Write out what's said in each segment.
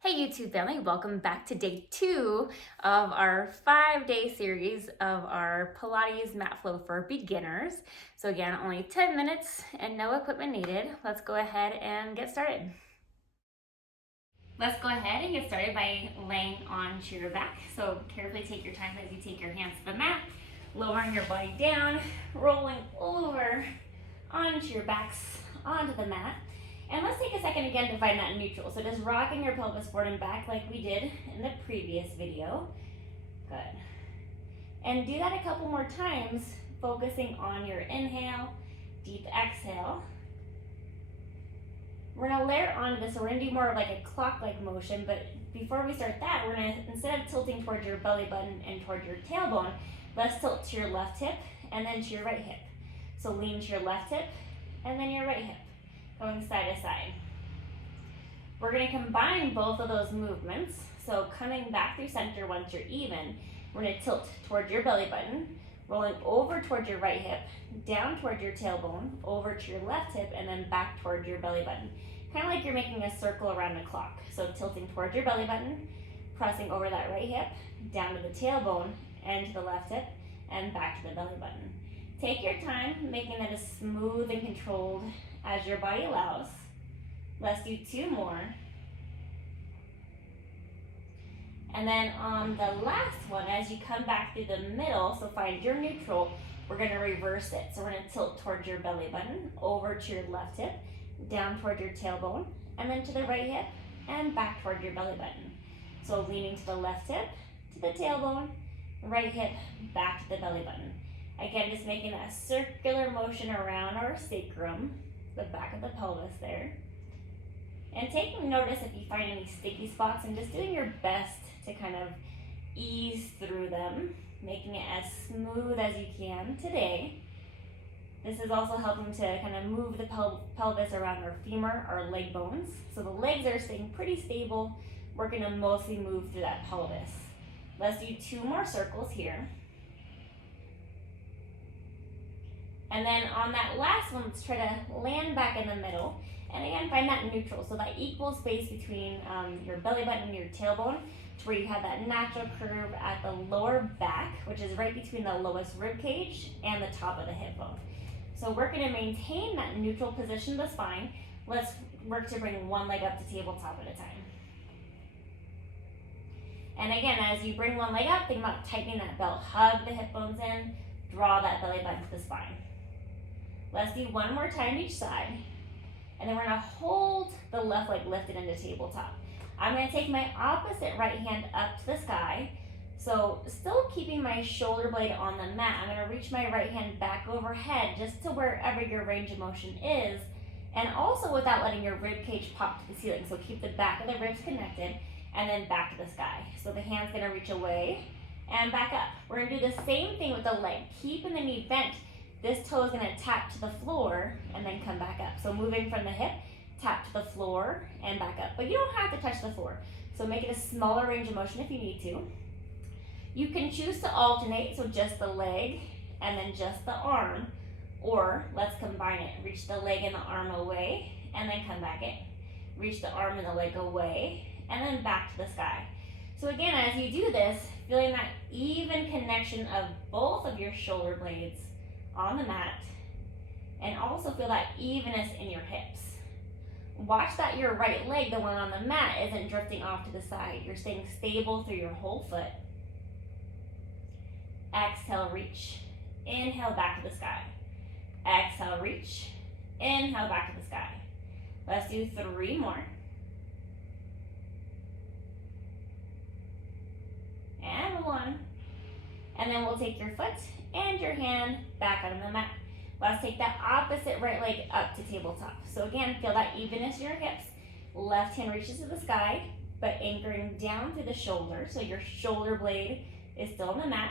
Hey YouTube family, welcome back to day 2 of our 5-day series of our Pilates mat flow for beginners. So again, only 10 minutes and no equipment needed. Let's go ahead and get started. Let's go ahead and get started by laying onto your back. So carefully take your time as you take your hands to the mat, lowering your body down, rolling over onto your backs, onto the mat. And let's take a second again to find that neutral. So just rocking your pelvis forward and back like we did in the previous video. Good. And do that a couple more times, focusing on your inhale, deep exhale. We're gonna layer onto this, so we're gonna do more of like a clock-like motion, but before we start that, we're gonna, instead of tilting towards your belly button and towards your tailbone, let's tilt to your left hip and then to your right hip. So lean to your left hip and then your right hip, going side to side. We're gonna combine both of those movements. So coming back through center once you're even, we're gonna tilt towards your belly button, rolling over towards your right hip, down towards your tailbone, over to your left hip, and then back towards your belly button. Kind of like you're making a circle around a clock. So tilting towards your belly button, crossing over that right hip, down to the tailbone, and to the left hip, and back to the belly button. Take your time, making that as smooth and controlled as your body allows. Let's do 2 more. And then on the last one, as you come back through the middle, so find your neutral, we're gonna reverse it. So we're gonna tilt towards your belly button, over to your left hip, down toward your tailbone, and then to the right hip, and back toward your belly button. So leaning to the left hip, to the tailbone, right hip, back to the belly button. Again, just making that circular motion around our sacrum, the back of the pelvis there. And taking notice if you find any sticky spots and just doing your best to kind of ease through them, making it as smooth as you can today. This is also helping to kind of move the pelvis around our femur, our leg bones. So the legs are staying pretty stable. We're gonna mostly move through that pelvis. Let's do 2 more circles here. And then on that last one, let's try to land back in the middle. And again, find that neutral, so that equal space between your belly button and your tailbone, to where you have that natural curve at the lower back, which is right between the lowest rib cage and the top of the hip bone. So we're gonna maintain that neutral position of the spine. Let's work to bring one leg up to tabletop at a time. And again, as you bring one leg up, think about tightening that belt. Hug the hip bones in, draw that belly button to the spine. Let's do 1 more time each side. And then we're gonna hold the left leg lifted into tabletop. I'm gonna take my opposite right hand up to the sky. So still keeping my shoulder blade on the mat, I'm gonna reach my right hand back overhead just to wherever your range of motion is, and also without letting your rib cage pop to the ceiling. So keep the back of the ribs connected and then back to the sky. So the hand's gonna reach away and back up. We're gonna do the same thing with the leg, keeping the knee bent. This toe is gonna tap to the floor and then come back up. So moving from the hip, tap to the floor and back up. But you don't have to touch the floor. So make it a smaller range of motion if you need to. You can choose to alternate, so just the leg and then just the arm. Or let's combine it. Reach the leg and the arm away and then come back in. Reach the arm and the leg away and then back to the sky. So again, as you do this, feeling that even connection of both of your shoulder blades on the mat, and also feel that evenness in your hips. Watch that your right leg, the one on the mat, isn't drifting off to the side. You're staying stable through your whole foot. Exhale, reach. Inhale, back to the sky. Exhale, reach. Inhale, back to the sky. Let's do 3 more. And 1. And then we'll take your foot and your hand back onto the mat. Let's take that opposite right leg up to tabletop. So again, feel that evenness in your hips. Left hand reaches to the sky, but anchoring down through the shoulder, so your shoulder blade is still on the mat.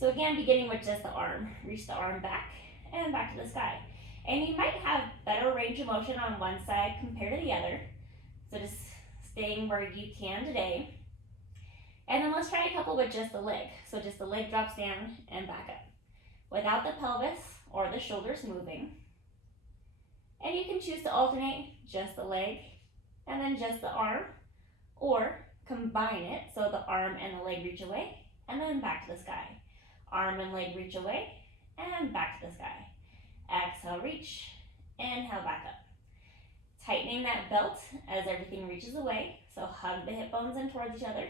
So again, beginning with just the arm. Reach the arm back and back to the sky. And you might have better range of motion on one side compared to the other. So just staying where you can today. And then let's try a couple with just the leg. So just the leg drops down and back up, without the pelvis or the shoulders moving. And you can choose to alternate just the leg and then just the arm, or combine it so the arm and the leg reach away and then back to the sky. Arm and leg reach away and back to the sky. Exhale, reach, inhale, back up. Tightening that belt as everything reaches away. So hug the hip bones in towards each other.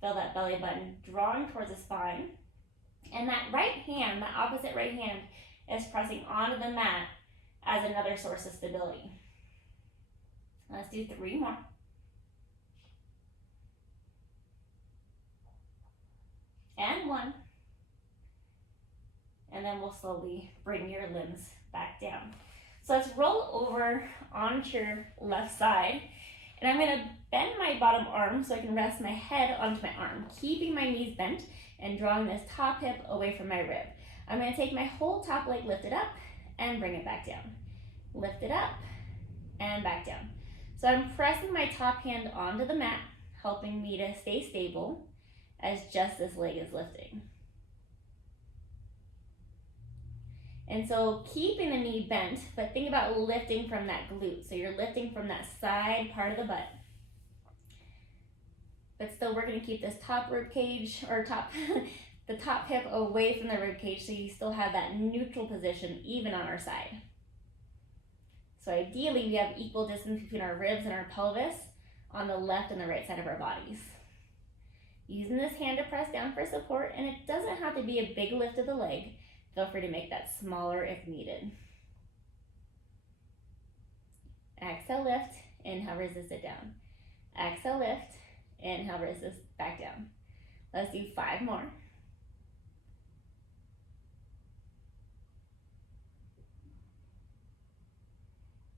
Feel that belly button drawing towards the spine. And that right hand, that opposite right hand, is pressing onto the mat as another source of stability. Let's do 3 more. And 1. And then we'll slowly bring your limbs back down. So let's roll over onto your left side. And I'm gonna bend my bottom arm so I can rest my head onto my arm, keeping my knees bent and drawing this top hip away from my rib. I'm gonna take my whole top leg lifted up and bring it back down. Lift it up and back down. So I'm pressing my top hand onto the mat, helping me to stay stable as just this leg is lifting. And so keeping the knee bent, but think about lifting from that glute. So you're lifting from that side part of the butt. But still we're gonna keep this top rib cage, or the top hip away from the rib cage so you still have that neutral position even on our side. So ideally we have equal distance between our ribs and our pelvis on the left and the right side of our bodies. Using this hand to press down for support, and it doesn't have to be a big lift of the leg. Feel free to make that smaller if needed. Exhale, lift, inhale, resist it down. Exhale, lift, inhale, resist back down. Let's do 5 more.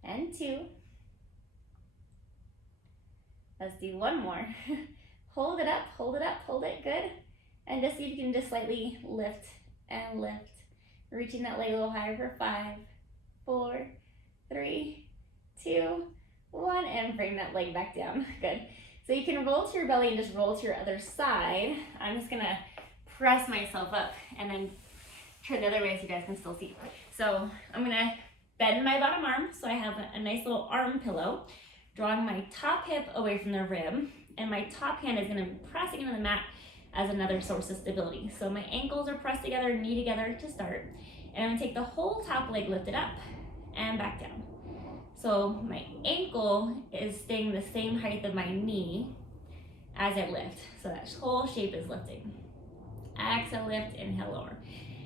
And 2. Let's do 1 more. Hold it up, hold it up, hold it, good. And just see if you can just slightly lift and lift. Reaching that leg a little higher for 5, 4, 3, 2, 1, and bring that leg back down. Good. So you can roll to your belly and just roll to your other side. I'm just gonna press myself up and then turn the other way so you guys can still see. So I'm gonna bend my bottom arm so I have a nice little arm pillow, drawing my top hip away from the rib, and my top hand is gonna be pressing into the mat as another source of stability. So my ankles are pressed together, knee together to start. And I'm gonna take the whole top leg lifted up and back down. So my ankle is staying the same height of my knee as I lift. So that whole shape is lifting. Exhale, lift, inhale, lower.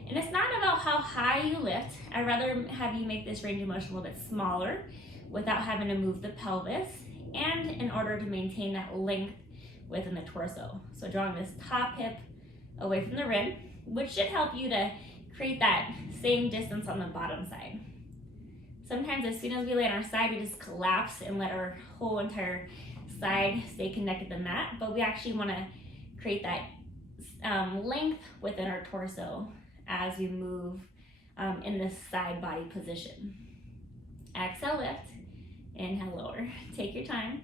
And it's not about how high you lift. I'd rather have you make this range of motion a little bit smaller without having to move the pelvis, and in order to maintain that length within the torso. So drawing this top hip away from the rib, which should help you to create that same distance on the bottom side. Sometimes as soon as we lay on our side, we just collapse and let our whole entire side stay connected to the mat, but we actually wanna create that length within our torso as we move in this side body position. Exhale, lift, inhale, lower. Take your time.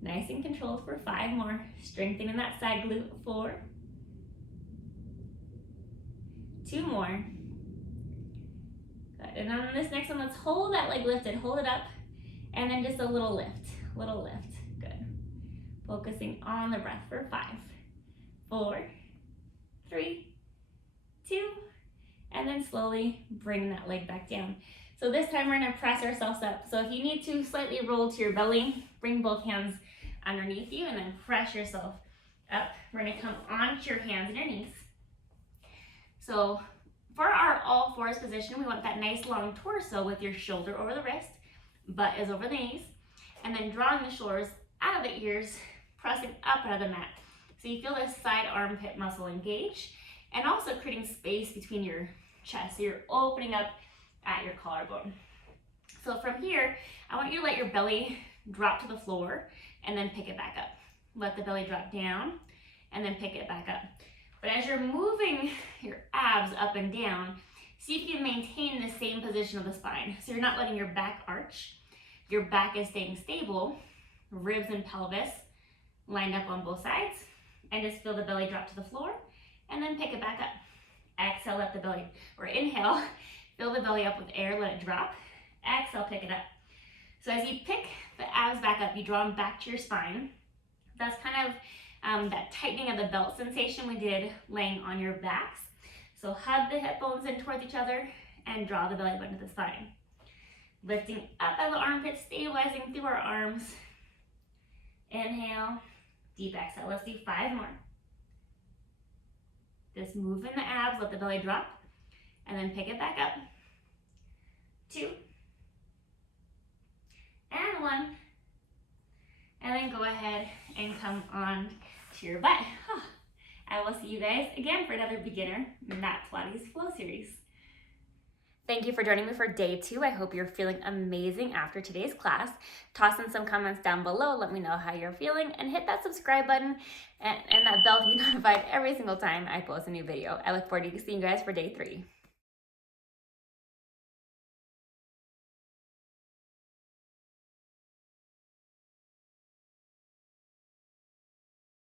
Nice and controlled for 5 more. Strengthening that side glute. 4. 2 more. Good. And on this next one, let's hold that leg lifted. Hold it up. And then just a little lift. Little lift. Good. Focusing on the breath for 5, 4, 3, 2. And then slowly bring that leg back down. So this time we're gonna press ourselves up. So if you need to slightly roll to your belly, bring both hands underneath you and then press yourself up. We're gonna come onto your hands and your knees. So for our all fours position, we want that nice long torso with your shoulder over the wrist, butt is over the knees, and then drawing the shoulders out of the ears, pressing up out of the mat. So you feel this side armpit muscle engage, and also creating space between your chest. So you're opening up at your collarbone. So from here, I want you to let your belly drop to the floor and then pick it back up. Let the belly drop down and then pick it back up. But as you're moving your abs up and down, see if you can maintain the same position of the spine. So you're not letting your back arch. Your back is staying stable, ribs and pelvis lined up on both sides, and just feel the belly drop to the floor and then pick it back up. Exhale, let the belly, or inhale, fill the belly up with air, let it drop. Exhale, pick it up. So as you pick the abs back up, you draw them back to your spine. That's kind of that tightening of the belt sensation we did laying on your backs. So hug the hip bones in towards each other and draw the belly button to the spine. Lifting up out of the armpits, stabilizing through our arms. Inhale, deep exhale. Let's do 5 more. Just move in the abs, let the belly drop, and then pick it back up. 2, and 1, and then go ahead and come on to your butt. I will see you guys again for another beginner mat Pilates flow series. Thank you for joining me for day 2. I hope you're feeling amazing after today's class. Toss in some comments down below. Let me know how you're feeling, and hit that subscribe button and that bell to be notified every single time I post a new video. I look forward to seeing you guys for day 3.